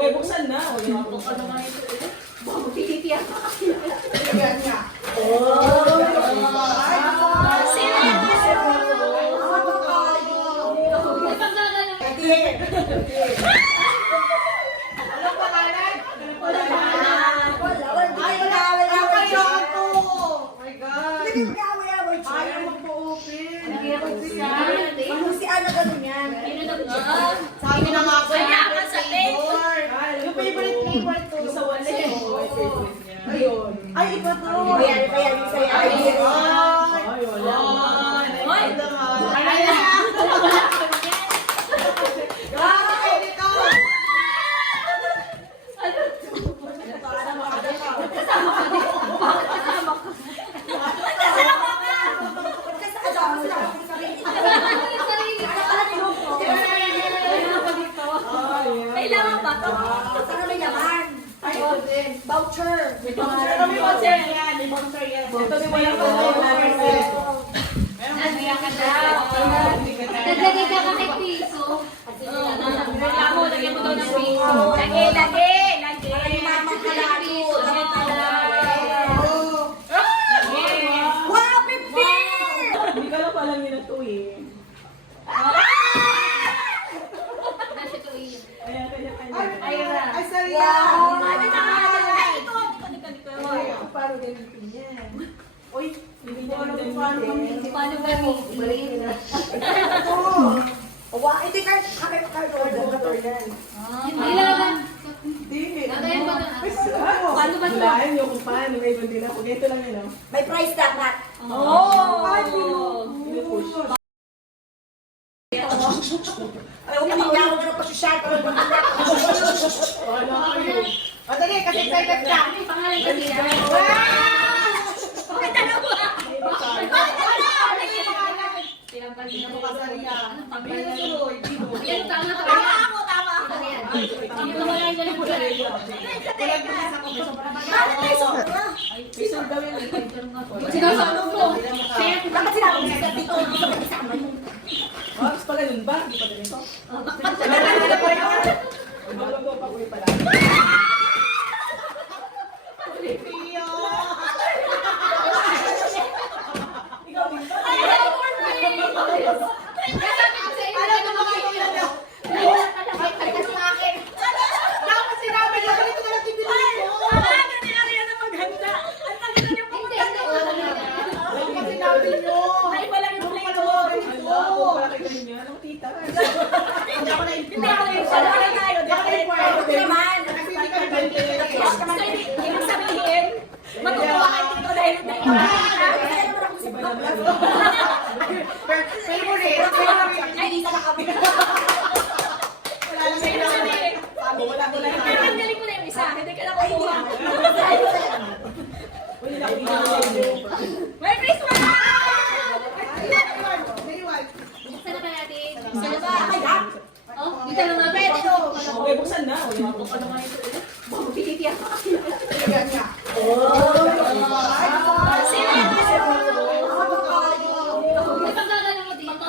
Okay, buksan na. Buksan naman ito. Baka magpiliti yan. Ayan nga. Anong pangalan? Ay, wala kayo ako. Oh my God. Ayaw magpo-open. Ano si Ana ganun yan? Sabi na nga ako. Yung favorite flavor to. Sa wala. Ayun. Ay, iba to. Ayan, ayan, ayan. Ay, wala. Ay, naman. Ay, Kailangan ba ito? Sana may laman. ay, ito din. Voucher. May voucher yan. May voucher yan. Ito may walang voucher. Naglagay ka kami piso. Reklamo, lagyan mo daw ng piso. Lagi. Mamang piso. Wow, 50! Hindi ka lang palang yun na ito eh. Nasa ito yun. Ayan, kanya-kanya. Ay, sorry Wow. na. Paano gamitin yan? Uy, hindi niya Paano gamitin. Paano gamitin? Wow, ito yung card order yan. Kailangan. Hindi. Lagayan mo na. Paano ba ito? Walain niyo kung paano. May ibang din ako. Ganito lang yun, oh. May price dapat. Pinupush. Ay, huwag na ako na pa-share. Paano kayo? O, dali, kasi excited ka. Ano yung pangalan kasi yan? Bakit ano ba? Pinapansin mo Kasari ka. Anong pangalan? Binusuloy, binusuloy. Yan, tama ka. Tama ako, tama ako. Ano yan? Ano yung wala yung galing ko dyan? Bakit may sobra? May sold daw yan. Sinasabi ko. Kaya Bakit sinabi mo sa dito? Gusto ko isama mo. Ah, gusto pala yun ba? Hindi pa din ito. Magbago pa ko yung pala. Ikaw din ba? Dapat sinabi niya, ganito na lang tibili ko. Dapat sinabi niyo. Ala, kung para kay ganyan. Anong tita? Hindi ako na-inform. Bakit naman? Kasi hindi ka ganyan. Ibig sabihin, matutuwa kayo dito dahil Favorite. ay, di sa kami. Wala lang sinabi. Wala ko lang. Pero ang galing mo na yung isa, hindi ka nakukuha. Uy, nakikita. Merry Christmas! Buksan na ba natin? Sino ba? Ay, ha? Oh, dito lang natin. Pwede no? Okay, buksan na. Buksan naman ito. Baka magpiliti yan. Ayan nga. Sino yan? May pagkagalang mo dito.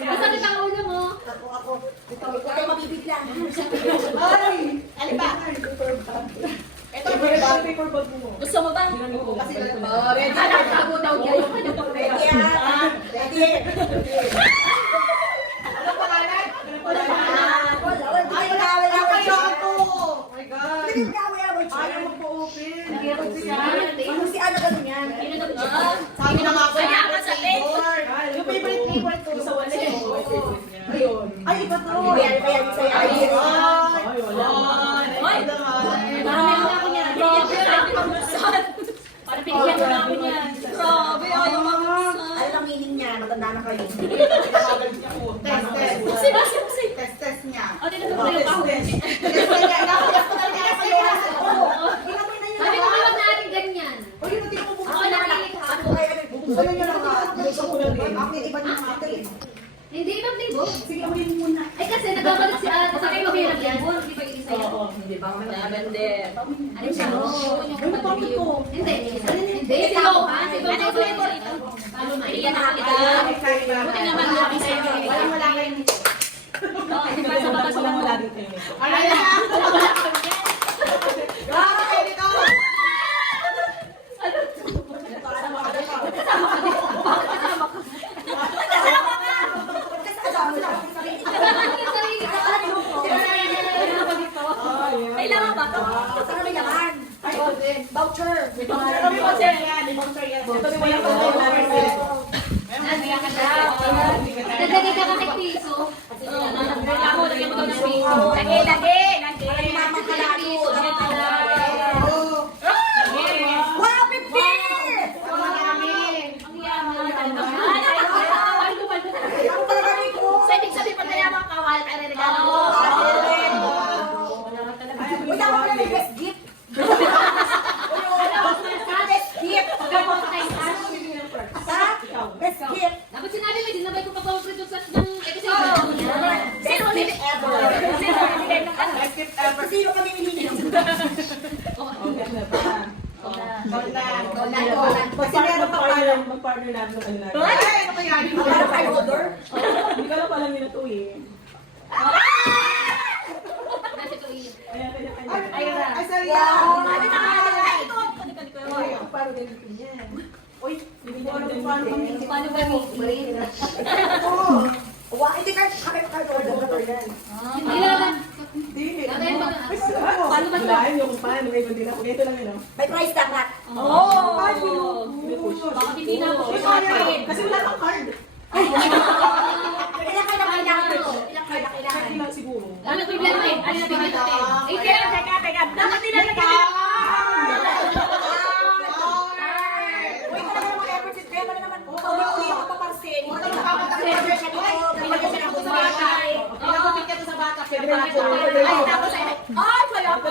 Masakit ang ulo mo. Ako. Huwag kayo mabibigla. Ay! Alin ba? Ito, paper bag mo. Gusto mo ba? Kasi Ready? Tago daw yan. Ready ha? Ready? Anong pangalan? Ay, wala kayo kayo. ako. Oh my God. Ayaw magpo-open. Ano si Ana ganun yan? Sabi na nga ako. Kaya ka sa flavor. Yung favorite flavor to. Sa wala. Ayun. Ay, iba to. Ayan, ayan, ayan. Ay, wala. Ay, naman. Marami ako ako niyan. Para pinigyan mo namin yan. Grabe, ayaw mabuksan. Ano ang meaning niya? Matanda na kayo. Test niya. O, dito na tayo pa. Sabi ko wag natin ganyan. Hindi ibang libo. Sige, amoy mo muna. Ay kasi nagkakalit si Ate. Sabi ko hirap yan. Hindi pa isa yan. Hindi ba? Ano siya? Ano pa ko? Hindi. Hindi. Silo ha? Silo na flavor ito. Bigyan na kita. Buti naman namin sa'yo. Wala kayo. Oh, hindi pa sa baka sila mo. laging kayo nito. Ano na? Grabe kayo dito! Kailangan ba ito? Saan may naman? Voucher. Kami po siya yan. Ito may walang Nagdagay ka kahit piso. Reklamo, lagyan mo daw ng piso. Lagi. Mamang piso. Wow, 50! Ang yaman. Ang palagay ko. So, ibig sabihin pag nayaman ka, wala ka regalo mo. Uy, dapat pala may best gift. Best gift. Ha? Best gift. Dapat sinabi mo, dinabay ko pa pa-produce ng episode. Sino ulit ever? Sino ulit ever? Sino kami nililin? Kasi meron pa pala mag-partner namin ng ano natin. Ay, ano kaya? Ano kayo, order? Hindi ko lang alam nila to eh. Nasa ko yun. Ayan, kanya-kanya. Ay, sorry. Wow! Ano na nga? Ito. Uy, ako parang ganito yan. Uy, hindi ko alam kung paano Paano ba ni? Wow, hindi ka order yan. Hindi na. Hindi. Bakit ba? Paano ba ito? Wala yung paano. May hindi na. Ito lang yun. May price tag na. Bakit hindi na ako? Kasi wala kang card. Ilang kayo na kailangan ito? Ilang kayo na kailangan? Card lang siguro. Ano bigyan mo eh? Ano na bigyan mo eh? Teka. Dapat nilalagyan Uy, wala naman mga efforts. Kaya wala naman. Uli ako pa parcel. Wala naman kapag-order siya dito. Binigyan siya ng bumatay. Nakapit ka to sa bata. Pwede ba ito? Ay, tapos ay, wala pa.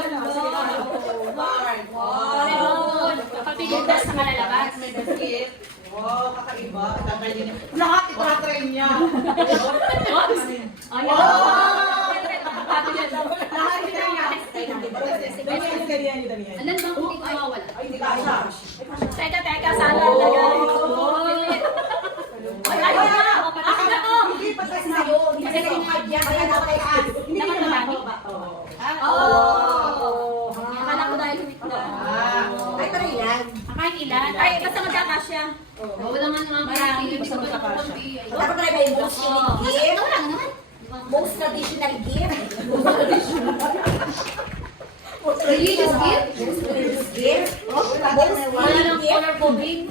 Kapapigil ka sa malalabas. Wow, kakaiba. Lahat ito na try niya. Lahat ito niya. Ganyan, ganyan, ganyan. Alam bang hindi ko mawawala? Ay, hindi ka siya. Teka, saan lalagay? Ay, ako na to. Hindi pa kasi Sa'yo, hindi kasi yung card yan. Kaya dapat ay add. Hindi ka Naman Akala ko dahil humit na. Ay, para yan. Kahit ilan? Ay, basta magkakasya. Wala nga naman marami. Basta magkakasya. Dapat pala ba yung most unique gift? Wala nga naman. Most traditional gift? Religious gift? Most religious gift? Most Wala nang gift? color coding.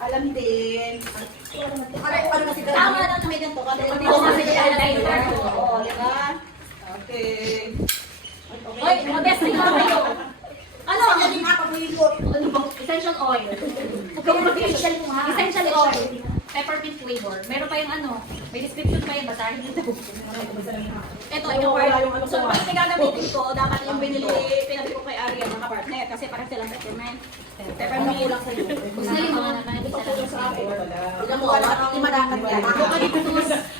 alam din. Ano na si Tama na na may ganito ka. Hindi ko kasi highlighter. Oo, di ba? Okay. Hoy, mabes na kayo. Ano? Yan din ako, mahilot. Ano bang essential oil? Ikaw mag-essential mo ha. Essential oil. Peppermint flavor. Meron pa yung ano, may description pa yung basahin dito. Ito, Oo, wala yung ano So, ko, pag pinagamitin ko, dapat yung pinabili ko kay Ariel, mga partner, kasi parang silang peppermint. Peppermint. Kulang sa'yo. Gusto na yung mga nakain Sa akin, wala. Alam mo, lima dapat yan.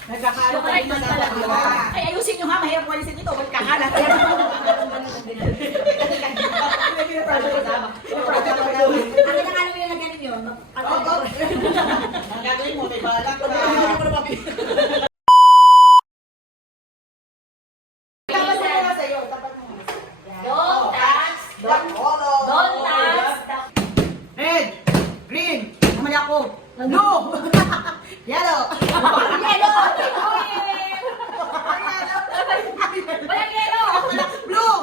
Nagkakaroon ka rin na talaga. Ay, ayusin nyo ha, mahirap walisin ito, wag kakalat. Ano na nga namin nilagyan ninyo? Ang gagawin mo, may balak ka. Tapat mo na sa'yo, tapat mo. Don't touch. Don't touch. Red, green, kamali ako. Blue, yellow. Yellow! Walang yellow! Blue,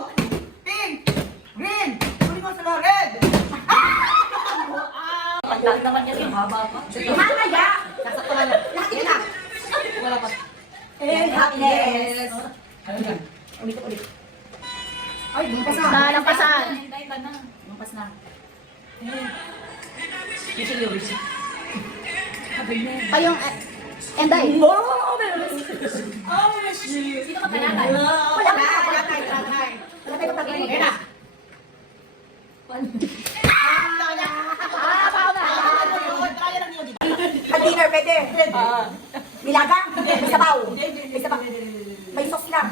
pink, green, huli ko sila, red. Pagdali naman yan yung haba pa. Mamaya! Lahat yun na. Wala pa. And happiness. Ulit. Ay, lumpas na. Nalampasan. Lumpas na. Vision yung vision. Kayong, Enday. Oh, shit. Sino ka panakay? Wala ka. Wala tayo. Wala kayo kapag Ayan na. Ang dinner, pwede. Nilagang. May sabaw. May sabaw. May sauce lang.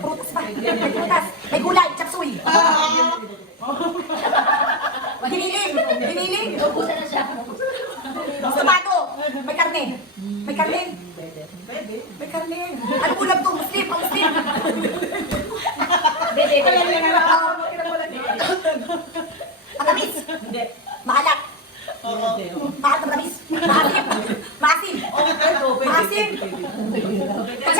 Prutas pa. May prutas. May gulay. Chapsuy. Giniling. Giniling. Ubusan na siya. Tomato. May karne. May karne. May karne. Ano ulam to? Muslim, Muslim. Bebe, Matamis. Hindi. Mahalat. Oo. Mahalat na matamis. Maasim. Maasim. Okay, Maasim. pwede.